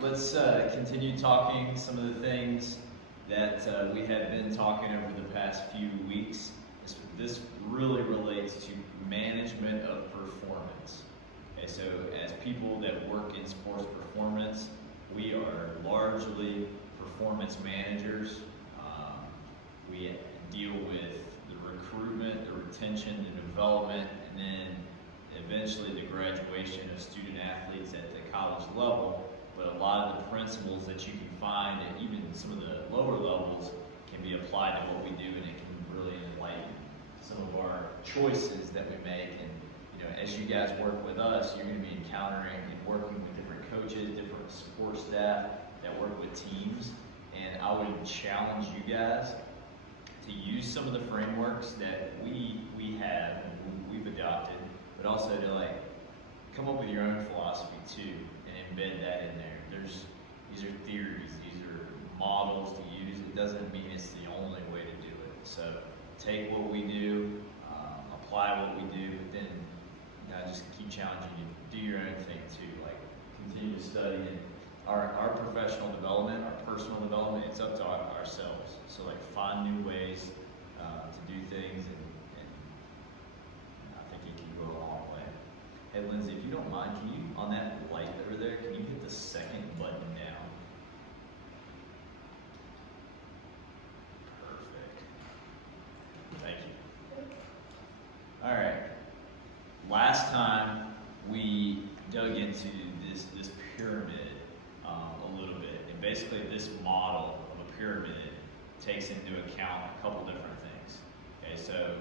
let's continue talking some of the things that we have been talking over the past few weeks. This really relates to management of performance. Okay, so as people that work in sports performance, we are largely performance managers. We deal with the recruitment, the retention, the development, and then eventually the graduation of student athletes at the college level. But a lot of the principles that you can find at even some of the lower levels can be applied to what we do, and it can really enlighten some of our choices that we make. And as you guys work with us, you're going to be encountering and working with different coaches, different support staff that work with teams. And I would challenge you guys to use some of the frameworks that we have and we've adopted, but also to come up with your own philosophy too and embed that in there. These are theories, these are models to use. It doesn't mean it's the only way to do it. So take what we do, apply what we do, but then I just keep challenging you to do your own thing too. Continue to study and our professional development, our personal development, it's up to ourselves. So find new ways to do things, and I think it can go a long way. Hey Lindsay, if you don't mind, can you, on that light over there, can you hit the second button down? Perfect. Thank you. All right. Last time we dug into this pyramid a little bit, and basically this model of a pyramid takes into account a couple different things. Okay, so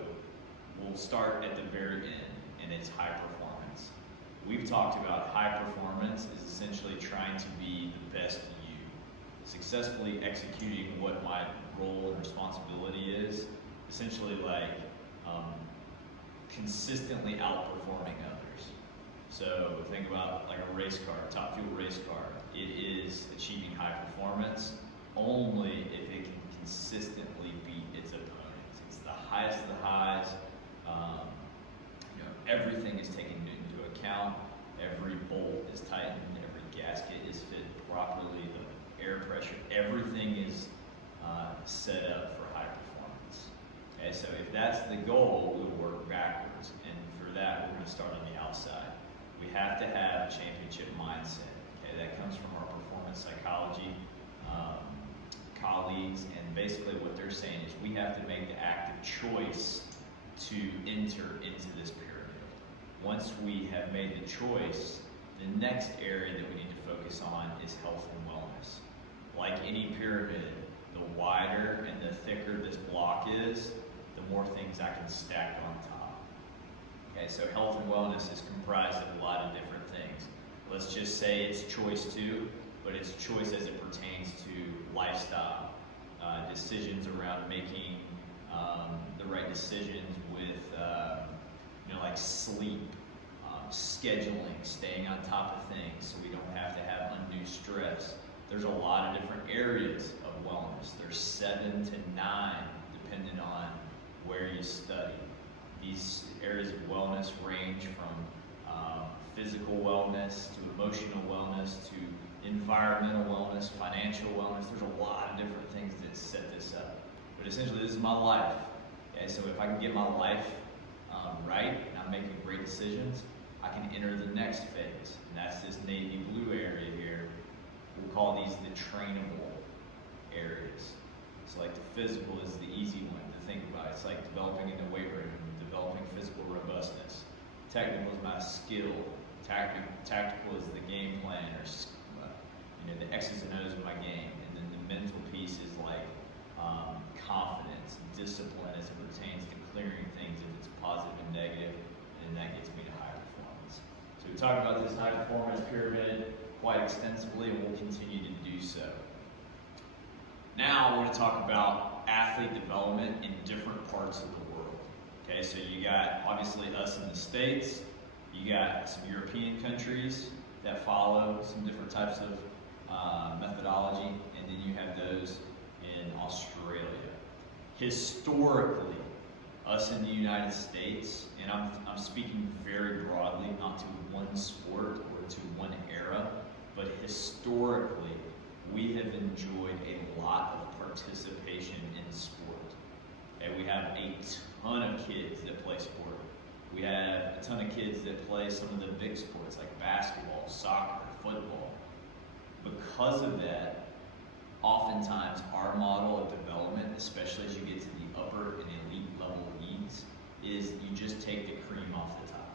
we'll start at the very end, and it's high performance. We've talked about high performance is essentially trying to be the best you, successfully executing what my role and responsibility is, essentially consistently outperforming others. So think about a race car, top fuel race car. It is achieving high performance only if it can consistently beat its opponents. It's the highest of the highs. Everything is taken into account. Every bolt is tightened. Every gasket is fit properly. The air pressure, everything is set up for high performance. Okay, so if that's the goal, we'll work backwards. And for that, we're going to start on the outside. We have to have a championship mindset. Okay, that comes from our performance psychology colleagues, and basically what they're saying is we have to make the active choice to enter into this pyramid. Once we have made the choice, the next area that we need to focus on is health and wellness. Like any pyramid, the wider and the thicker this block is, the more things I can stack on top. Okay, so health and wellness is comprised of a lot of different things. Let's just say it's choice 2, but it's choice as it pertains to lifestyle, decisions around making the right decisions with sleep, scheduling, staying on top of things so we don't have to have undue stress. There's a lot of different areas of wellness. There's 7 to 9 depending on where you study. These areas of wellness range from physical wellness to emotional wellness to environmental wellness, financial wellness. There's a lot of different things that set this up. But essentially, this is my life. Okay, so if I can get my life right and I'm making great decisions, I can enter the next phase. And that's this navy blue area here. We'll call these the trainable areas. So the physical is the easy one to think about. It's like developing in the weight room, developing physical robustness. Technical is my skill. Tactical is the game plan, or the X's and O's of my game. And then the mental piece is confidence, discipline as it pertains to clearing things if it's positive and negative, and that gets me to high performance. So we talked about this high performance pyramid quite extensively, and we'll continue to do so. Now I want to talk about athlete development in different parts of the world. Okay, so you got obviously us in the States, you got some European countries that follow some different types of methodology, and then you have those in Australia. Historically, us in the United States, and I'm speaking very broadly, not to one sport or to one era, but historically, we have enjoyed a lot of participation in sport. Okay, we have a ton of kids that play sport. We have a ton of kids that play some of the big sports like basketball, soccer, football. Because of that, oftentimes our model of development, especially as you get to the upper and elite level leagues, is you just take the cream off the top.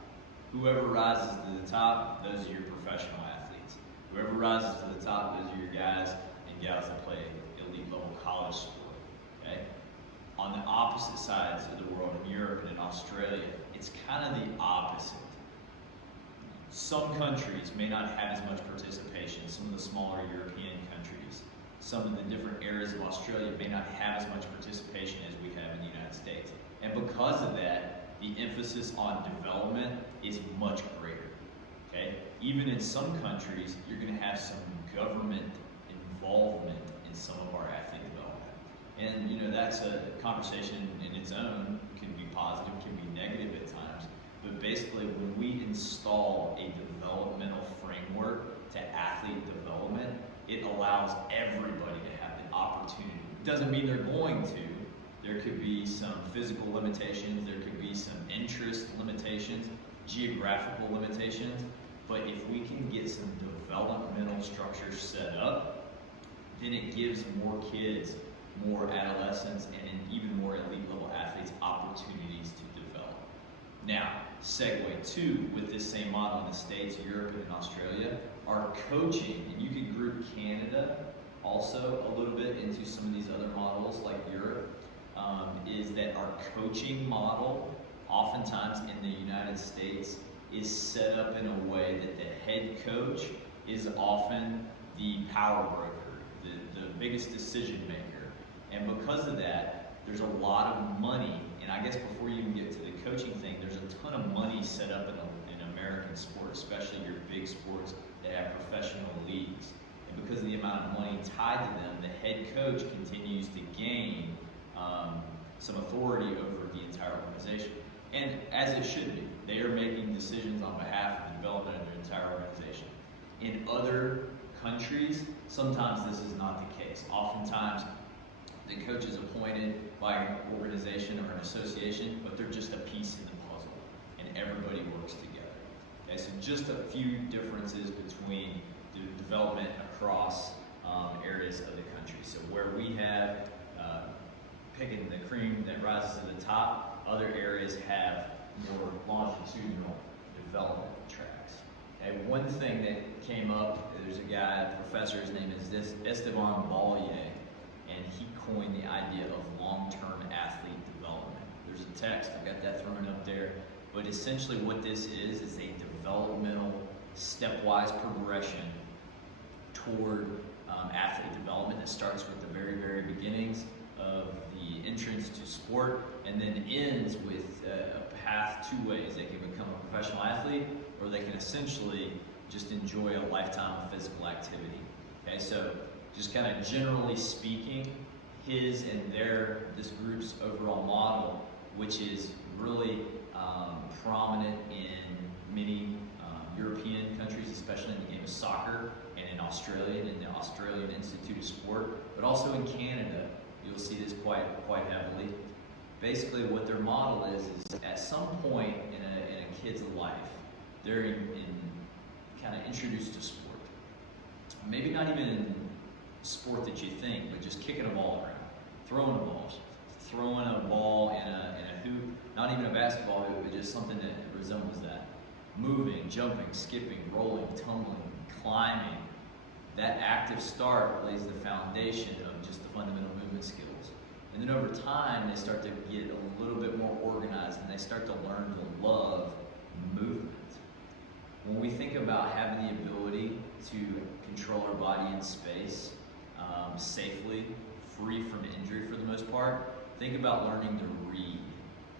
Whoever rises to the top, those are your professional athletes. Whoever rises to the top, those are your guys and gals that play elite level college sport. Okay? On the opposite sides of the world, in Europe and in Australia, it's kind of the opposite. Some countries may not have as much participation, some of the smaller European countries. Some of the different areas of Australia may not have as much participation as we have in the United States. And because of that, the emphasis on development is much greater. Okay? Even in some countries, you're going to have some government involvement in some of our athlete development. And you know, that's a conversation in its own. It can be positive, can be negative at times. But basically, when we install a developmental framework to athlete development, it allows everybody to have the opportunity. It doesn't mean they're going to. There could be some physical limitations, there could be some interest limitations, geographical limitations, but if we can get some developmental structures set up, then it gives more kids, more adolescents, and even more elite level athletes opportunities to develop. Now, segue two, with this same model in the States, Europe, and Australia, our coaching, and you could group Canada also a little bit into some of these other models like Europe, is that our coaching model, oftentimes in the United States, is set up in a way that the head coach is often the power broker, the biggest decision maker. And because of that, there's a lot of money, and I guess before you even get to the coaching thing, there's a ton of money set up in American sports, especially your big sports that have professional leagues. And because of the amount of money tied to them, the head coach continues to gain some authority over the entire organization. And as it should be, they are making decisions on behalf of the development of their entire organization. In other countries, sometimes this is not the case. Oftentimes, the coach is appointed by an organization or an association, but they're just a piece in the puzzle, and everybody works together. Okay, so just a few differences between the development across areas of the country. So where we have picking the cream that rises to the top, other areas have more longitudinal development tracks. Okay, one thing that came up, there's a guy, a professor, his name is Esteban Ballier, and he coined the idea of long-term athlete development. There's a text, I've got that thrown up there, but essentially what this is a developmental, stepwise progression toward athlete development that starts with the very, very beginnings of the entrance to sport and then ends with a path two ways. They can become a professional athlete, or they can essentially just enjoy a lifetime of physical activity. Okay, so just kind of generally speaking, his and this group's overall model, which is really prominent in many European countries, especially in the game of soccer, and in Australia, and in the Australian Institute of Sport, but also in Canada, you'll see this quite heavily. Basically, what their model is at some point in a kid's life, they're kind of introduced to sport. Maybe not even in sport that you think, but just kicking a ball around, throwing a ball in a hoop, not even a basketball hoop, but just something that resembles that. Moving, jumping, skipping, rolling, tumbling, climbing. That active start lays the foundation of just the fundamental movement skills. And then over time, they start to get a little bit more organized, and they start to learn to love movement. When we think about having the ability to control our body in space safely, free from injury for the most part, think about learning to read.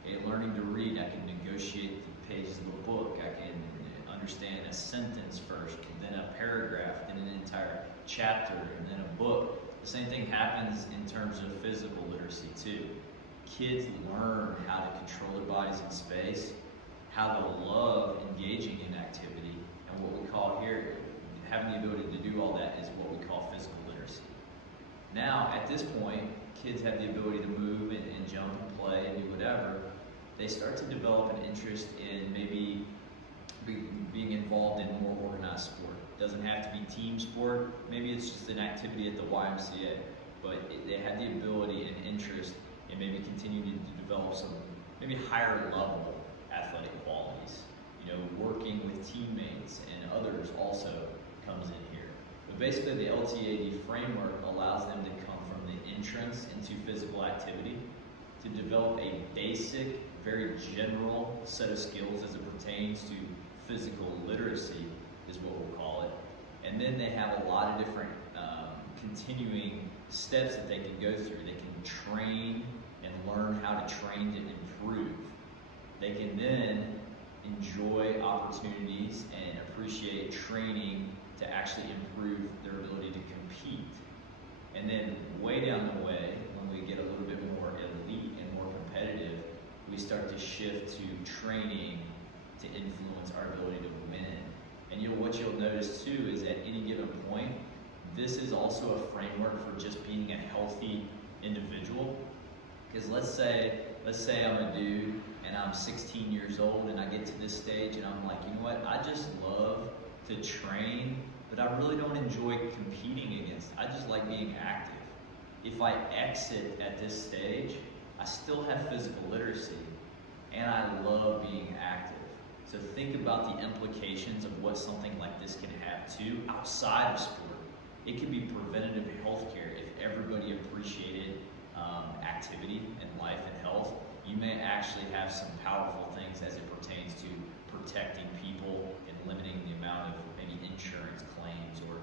Okay, learning to read, I can negotiate the pages of a book. I can understand a sentence first, then a paragraph, then an entire chapter, and then a book. The same thing happens in terms of physical literacy too. Kids learn how to control their bodies in space, how to love engaging in activity, and what we call here, having the ability to do all Now, at this point, kids have the ability to move and jump and play and do whatever. They start to develop an interest in maybe being involved in more organized sport. It doesn't have to be team sport. Maybe it's just an activity at the YMCA. But they have the ability and interest in maybe continuing to develop some maybe higher level athletic qualities. You know, working with teammates and others also comes in here. But basically the Ltad framework allows them to come from the entrance into physical activity to develop a basic, very general set of skills as it pertains to physical literacy, is what we'll call it. And then they have a lot of different continuing steps that they can go through. They can train and learn how to train to improve. They can then enjoy opportunities and appreciate training to actually improve their ability to compete. And then way down the way, when we get a little bit more elite and more competitive, we start to shift to training to influence our ability to win. And what you'll notice too is at any given point, this is also a framework for just being a healthy individual. Because let's say I'm a dude and I'm 16 years old and I get to this stage and I'm like, you know what, I just love to train, but I really don't enjoy competing against. I just like being active. If I exit at this stage, I still have physical literacy and I love being active. So think about the implications of what something like this can have too outside of sport. It could be preventative health care if everybody appreciated activity and life and health. You may actually have some powerful things as it pertains to protecting people and limiting the amount of maybe insurance claims or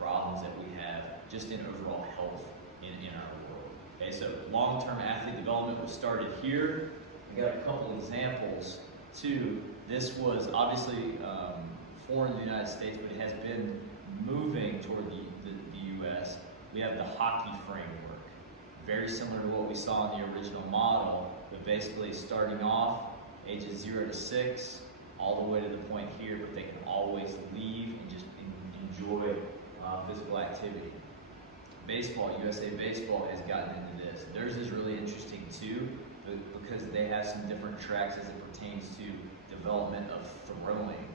problems that we have just in overall health in our world. Okay, so long-term athlete development was started here. I got a couple examples too. This was obviously foreign to the United States, but it has been moving toward the U.S. We have the hockey framework, very similar to what we saw in the original model, but basically starting off ages 0 to 6, all the way to the point here, but they can always leave and just enjoy physical activity. Baseball, USA Baseball has gotten into this. Theirs is really interesting too, because they have some different tracks as it pertains to development of throwing.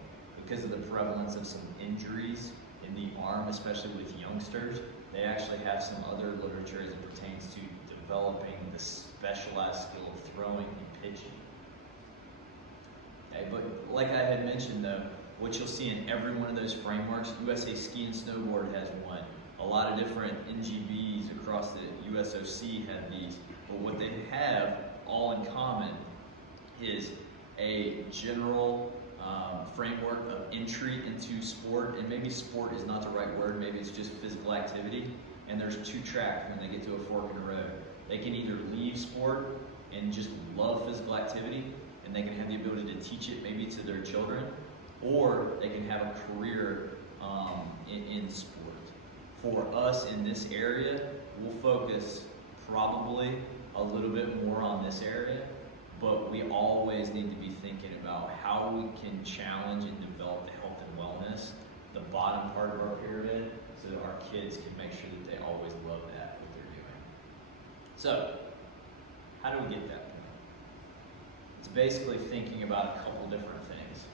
Because of the prevalence of some injuries in the arm, especially with youngsters, they actually have some other literature as it pertains to developing the specialized skill of throwing and pitching. Okay, but like I had mentioned though, what you'll see in every one of those frameworks, USA Ski and Snowboard has one. A lot of different NGBs across the USOC have these, but what they have all in common is a general framework of entry into sport, and maybe sport is not the right word, maybe it's just physical activity, and there's 2 tracks when they get to a fork in the road. They can either leave sport and just love physical activity, and they can have the ability to teach it maybe to their children, or they can have a career in sport. For us in this area, we'll focus probably a little bit more on this area, but we always need to be thinking about how we can challenge and develop the health and wellness, the bottom part of our pyramid, so that our kids can make sure that they always love that, what they're doing. So, how do we get that point? It's basically thinking about a couple different things.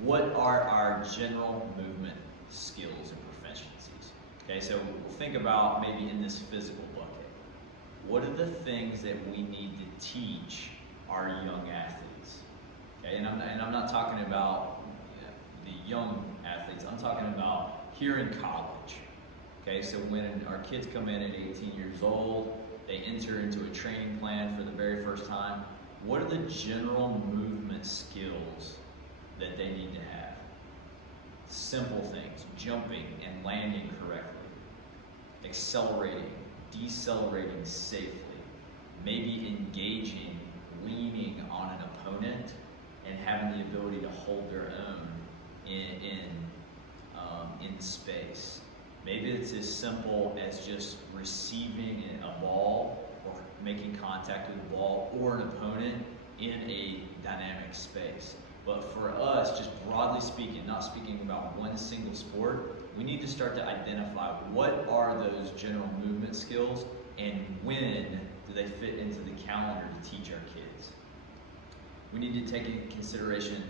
What are our general movement skills and proficiencies? Okay, so we'll think about maybe in this physical bucket. What are the things that we need to teach our young athletes? Okay, and I'm not talking about the young athletes, I'm talking about here in college. Okay, so when our kids come in at 18 years old, they enter into a training plan for the very first time, what are the general movement skills that they need to have? Simple things, jumping and landing correctly, accelerating, decelerating safely, maybe engaging, leaning on an opponent, and having the ability to hold their own in space. Maybe it's as simple as just receiving a ball or making contact with the ball or an opponent in a dynamic space. But for us, just broadly speaking, not speaking about one single sport, we need to start to identify what are those general movement skills and when do they fit into the calendar to teach our kids. We need to take into consideration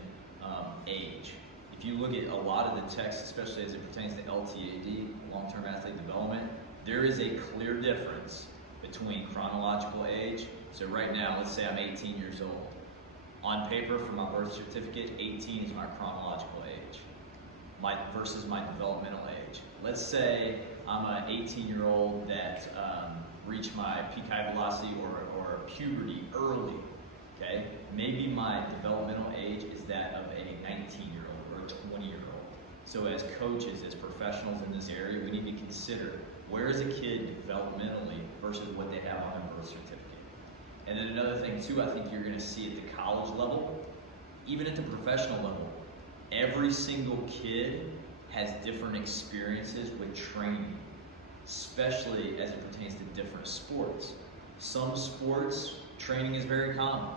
age. If you look at a lot of the text, especially as it pertains to LTAD, long-term athlete development, there is a clear difference between chronological age. So right now, let's say I'm 18 years old. On paper, for my birth certificate, 18 is my chronological age versus my developmental age. Let's say I'm an 18-year-old that reached my peak height velocity or puberty early. Okay, maybe my developmental age is that of a 19-year-old or a 20-year-old. So as coaches, as professionals in this area, we need to consider where is a kid developmentally versus what they have on their birth certificate. And then another thing too, I think you're going to see at the college level, even at the professional level, every single kid has different experiences with training, especially as it pertains to different sports. Some sports, training is very common,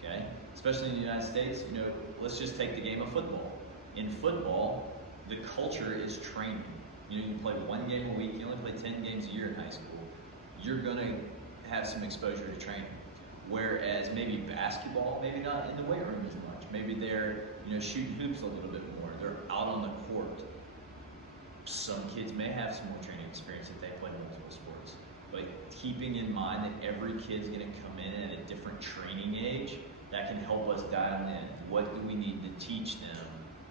okay? Especially in the United States, you know, let's just take the game of football. In football, the culture is training. You know, you play one game a week, you only play 10 games a year in high school. You're gonna have some exposure to training. Whereas maybe basketball, maybe not in the weight room as much. Maybe they're, you know, shooting hoops a little bit more. They're out on the court. Some kids may have some more training experience if they play multiple sports. But keeping in mind that every kid's gonna come in at a different training age, that can help us dial in what do we need to teach them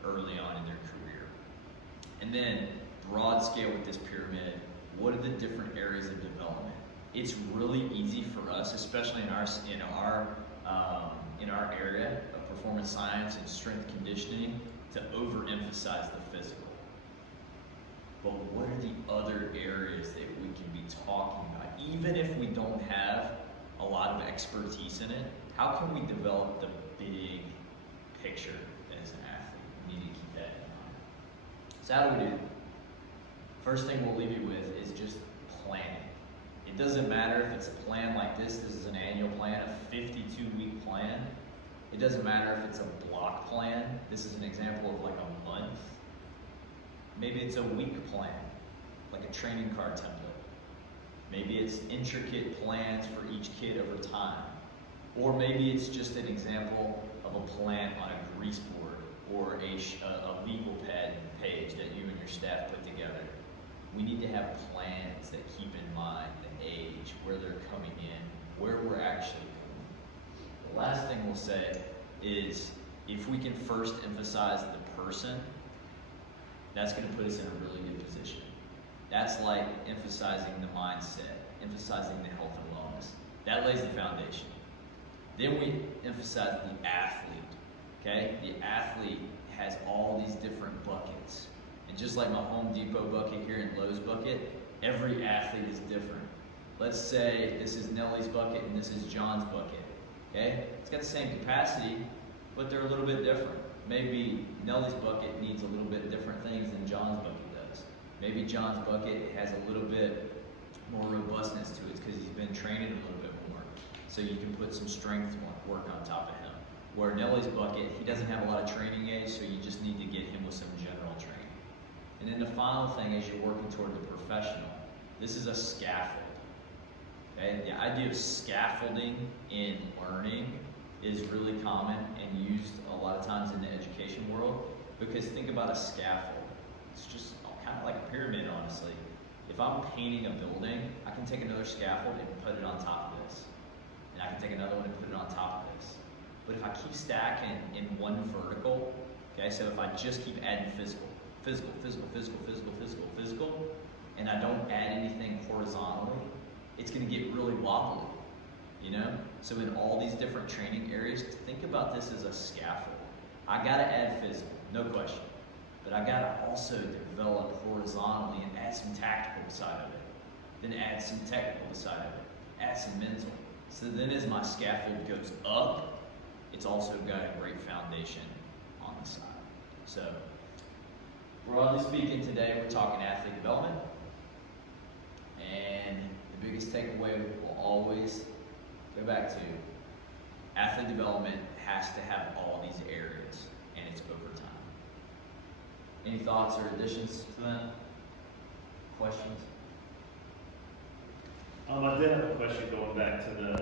early on in their career. And then broad scale with this pyramid, what are the different areas of development? It's really easy for us, especially in our area of performance science and strength conditioning, to overemphasize the physical. But what are the other areas that we can be talking about? Even if we don't have a lot of expertise in it, how can we develop the big picture as an athlete? We need to keep that in mind. So how do we do that? First thing we'll leave you with is just planning. It doesn't matter if it's a plan like this is an annual plan, a 52-week plan. It doesn't matter if it's a block plan. This is an example of like a month. Maybe it's a week plan, like a training card template. Maybe it's intricate plans for each kid over time. Or maybe it's just an example of a plan on a grease board or a legal pad page that you and your staff put together. We need to have plans that keep in mind the age, where they're coming in, where we're actually going. The last thing we'll say is if we can first emphasize the person, that's going to put us in a really good position. That's like emphasizing the mindset, emphasizing the health and wellness. That lays the foundation. Then we emphasize the athlete, okay? The athlete has all these different buckets. And just like my Home Depot bucket here and Lowe's bucket, every athlete is different. Let's say this is Nellie's bucket and this is John's bucket, okay? It's got the same capacity, but they're a little bit different. Maybe Nellie's bucket needs a little bit different things than John's bucket does. Maybe John's bucket has a little bit more robustness to it because he's been training a little bit more. So you can put some strength work on top of him. Where Nellie's bucket, he doesn't have a lot of training age, so you just need to get him with some general training. And then the final thing as you're working toward the professional, this is a scaffold. Okay? The idea of scaffolding in learning is really common and used a lot of times in the education world, because think about a scaffold. It's just kind of like a pyramid, honestly. If I'm painting a building, I can take another scaffold and put it on top of this. And I can take another one and put it on top of this. But if I keep stacking in one vertical, okay, so if I just keep adding physical, and I don't add anything horizontally, it's gonna get really wobbly, you know? So in all these different training areas, think about this as a scaffold. I gotta add physical, no question. But I gotta also develop horizontally and add some tactical side of it. Then add some technical side of it. Add some mental. So then as my scaffold goes up, it's also got a great foundation on the side. So, broadly speaking, today we're talking athlete development. And the biggest takeaway will always go back to athlete development has to have all these areas, and it's over time. Any thoughts or additions to that? Questions? I did have a question going back to the